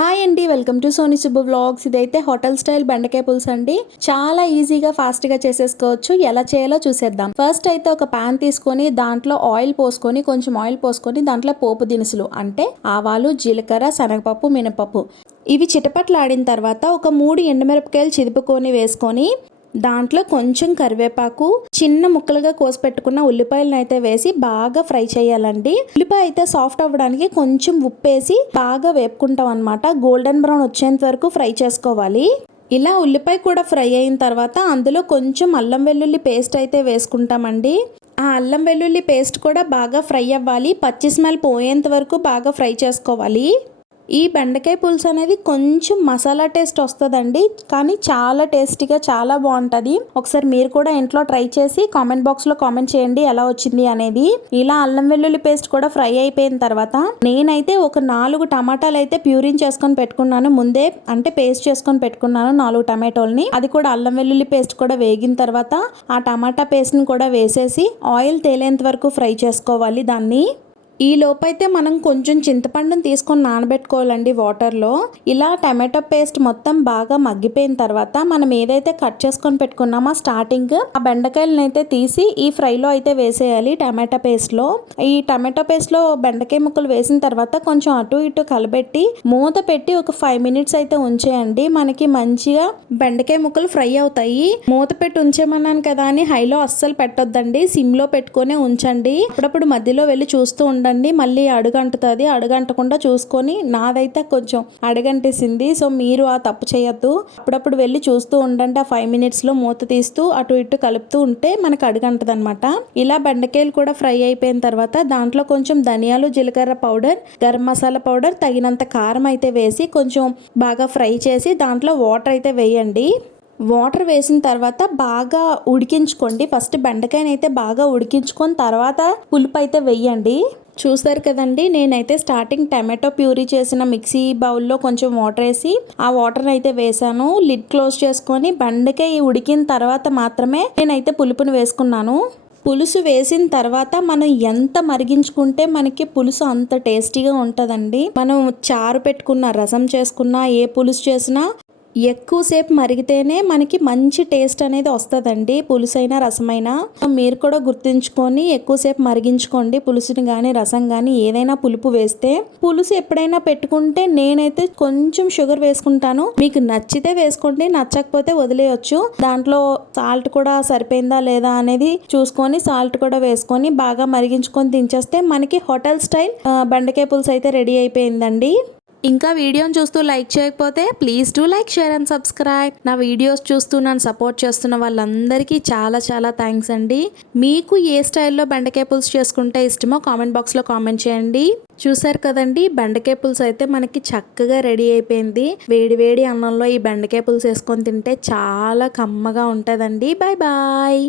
Hi అండి welcome to Soni Subbu vlogs ఇదైతే hotel style బెండకాయ పులుసు అండి. చాలా ఈజీగా ఫాస్ట్గా చేసేసుకోవచ్చు. ఎలా చేయాలో చూసేద్దాం. ఫస్ట్ అయితే ఒక పాన్ తీసుకొని దాంట్లో ఆయిల్ పోసుకొని కొంచెం ఆయిల్ పోసుకొని దాంట్లో పోపు దినుసులు అంటే ఆవాలు జీలకర్ర శనగపప్పు మినపప్పు. ఇవి చిటపట్లాడిన తర్వాత ఒక మూడు ఎండుమిరపకాయలు చిదుపుకొని వేసుకొని దాంట్లో కొంచెం కరివేపాకు చిన్న ముక్కలుగా కోసి పెట్టుకున్న ఉల్లిపాయలను అయితే వేసి బాగా ఫ్రై చేయాలండి. ఉల్లిపాయ అయితే సాఫ్ట్ అవ్వడానికి కొంచెం ఉప్పేసి బాగా వేపుకుంటాం అనమాట గోల్డెన్ బ్రౌన్ వచ్చేంత వరకు ఫ్రై చేసుకోవాలి. ఇలా ఉల్లిపాయ కూడా ఫ్రై అయిన తర్వాత అందులో కొంచెం అల్లం వెల్లుల్లి పేస్ట్ అయితే వేసుకుంటామండి. ఆ అల్లం వెల్లుల్లి పేస్ట్ కూడా బాగా ఫ్రై అవ్వాలి. పచ్చి స్మెల్ పోయేంత వరకు బాగా ఫ్రై చేసుకోవాలి. ఈ బెండకాయ పులుసు అనేది కొంచెం మసాలా టేస్ట్ వస్తుందండి కానీ చాలా టేస్టీగా చాలా బాగుంటుంది. ఒకసారి మీరు కూడా ఇంట్లో ట్రై చేసి కామెంట్ బాక్స్లో కామెంట్ చేయండి ఎలా వచ్చింది అనేది. ఇలా అల్లం వెల్లుల్లి పేస్ట్ కూడా ఫ్రై అయిపోయిన తర్వాత నేనైతే ఒక నాలుగు టమాటాలు అయితే ప్యూరిన్ చేసుకొని పెట్టుకున్నాను. ముందే అంటే పేస్ట్ చేసుకొని పెట్టుకున్నాను నాలుగు టమాటోల్ని. అది కూడా అల్లం వెల్లుల్లి పేస్ట్ కూడా వేగిన తర్వాత ఆ టమాటా పేస్ట్ని కూడా వేసేసి ఆయిల్ తేలేంత వరకు ఫ్రై చేసుకోవాలి దాన్ని. ఈ లోపైతే మనం కొంచెం చింతపండుని తీసుకొని నానబెట్టుకోవాలండి వాటర్లో. ఇలా టమాటో పేస్ట్ మొత్తం బాగా మగ్గిపోయిన తర్వాత మనం ఏదైతే కట్ చేసుకొని పెట్టుకున్నామో స్టార్టింగ్ ఆ బెండకాయలను అయితే తీసి ఈ ఫ్రైలో అయితే వేసేయాలి టమాటా పేస్ట్లో. ఈ టమాటో పేస్ట్లో బెండకాయ ముక్కలు వేసిన తర్వాత కొంచెం అటు ఇటు కలబెట్టి మూత పెట్టి ఒక ఫైవ్ మినిట్స్ అయితే ఉంచేయండి. మనకి మంచిగా బెండకాయ ముక్కలు ఫ్రై అవుతాయి. మూత పెట్టి ఉంచేమన్నాను కదా అని హైలో అస్సలు పెట్టొద్దండి. సిమ్లో పెట్టుకొని ఉంచండి. అప్పుడప్పుడు మధ్యలో వెళ్ళి చూస్తూ ఉండండి. ఉండండి మళ్ళీ అడుగంటుతుంది. అడుగంటకుండా చూసుకొని నాదైతే కొంచెం అడుగంటేసింది. సో మీరు ఆ తప్పు చేయొద్దు. అప్పుడప్పుడు వెళ్ళి చూస్తూ ఉండండి ఆ ఫైవ్ మినిట్స్లో మూత తీస్తూ అటు ఇటు కలుపుతూ ఉంటే మనకు అడుగంటది అనమాట ఇలా బెండకాయలు కూడా ఫ్రై అయిపోయిన తర్వాత దాంట్లో కొంచెం ధనియాలు జీలకర్ర పౌడర్ గరం మసాలా పౌడర్ తగినంత కారం అయితే వేసి కొంచెం బాగా ఫ్రై చేసి దాంట్లో వాటర్ అయితే వేయండి. వాటర్ వేసిన తర్వాత బాగా ఉడికించుకోండి. ఫస్ట్ బెండకాయని అయితే బాగా ఉడికించుకొని తర్వాత పులుపు అయితే వెయ్యండి చూసారు కదండి నేనైతే స్టార్టింగ్ టమాటో ప్యూరీ చేసిన మిక్సీ బౌల్లో కొంచెం వాటర్ వేసి ఆ వాటర్ అయితే వేసాను. లిడ్ క్లోజ్ చేసుకొని బెండకాయ ఉడికిన తర్వాత మాత్రమే నేనైతే పులుపుని వేసుకున్నాను. పులుసు వేసిన తర్వాత మనం ఎంత మరిగించుకుంటే మనకి పులుసు అంత టేస్టీగా ఉంటుందండి. మనం చారు పెట్టుకున్న రసం చేసుకున్నా ఏ పులుసు చేసినా ఎక్కువసేపు మరిగితేనే మనకి మంచి టేస్ట్ అనేది వస్తుందండి. పులుసైనా రసమైనా. మీరు కూడా గుర్తుంచుకొని ఎక్కువసేపు మరిగించుకోండి. పులుసుని కానీ రసం కానీ ఏదైనా పులుపు వేస్తే పులుసు ఎప్పుడైనా పెట్టుకుంటే నేనైతే కొంచెం షుగర్ వేసుకుంటాను. మీకు నచ్చితే వేసుకోండి నచ్చకపోతే వదిలేయచ్చు. దాంట్లో సాల్ట్ కూడా సరిపోయిందా లేదా అనేది చూసుకొని సాల్ట్ కూడా వేసుకొని బాగా మరిగించుకొని దించేస్తే మనకి హోటల్ స్టైల్ బెండకాయ పులుసు అయితే రెడీ అయిపోయిందండి. ఇంకా వీడియోని చూస్తూ లైక్ చేయకపోతే please to like share and subscribe. నా వీడియోస్ చూస్తూ నన్ను సపోర్ట్ చేస్తున్న వాళ్ళందరికీ చాలా చాలా థ్యాంక్స్ అండి. మీకు ఏ స్టైల్లో బెండకాయ పులుసు చేసుకుంటే ఇష్టమో కామెంట్ బాక్స్లో కామెంట్ చేయండి. చూసారు కదండి బెండకాయ పులుసు అయితే మనకి చక్కగా రెడీ అయిపోయింది. వేడి వేడి అన్నంలో ఈ బెండకాయ పులుసు వేసుకొని తింటే చాలా కమ్మగా ఉంటుందండి. Bye bye.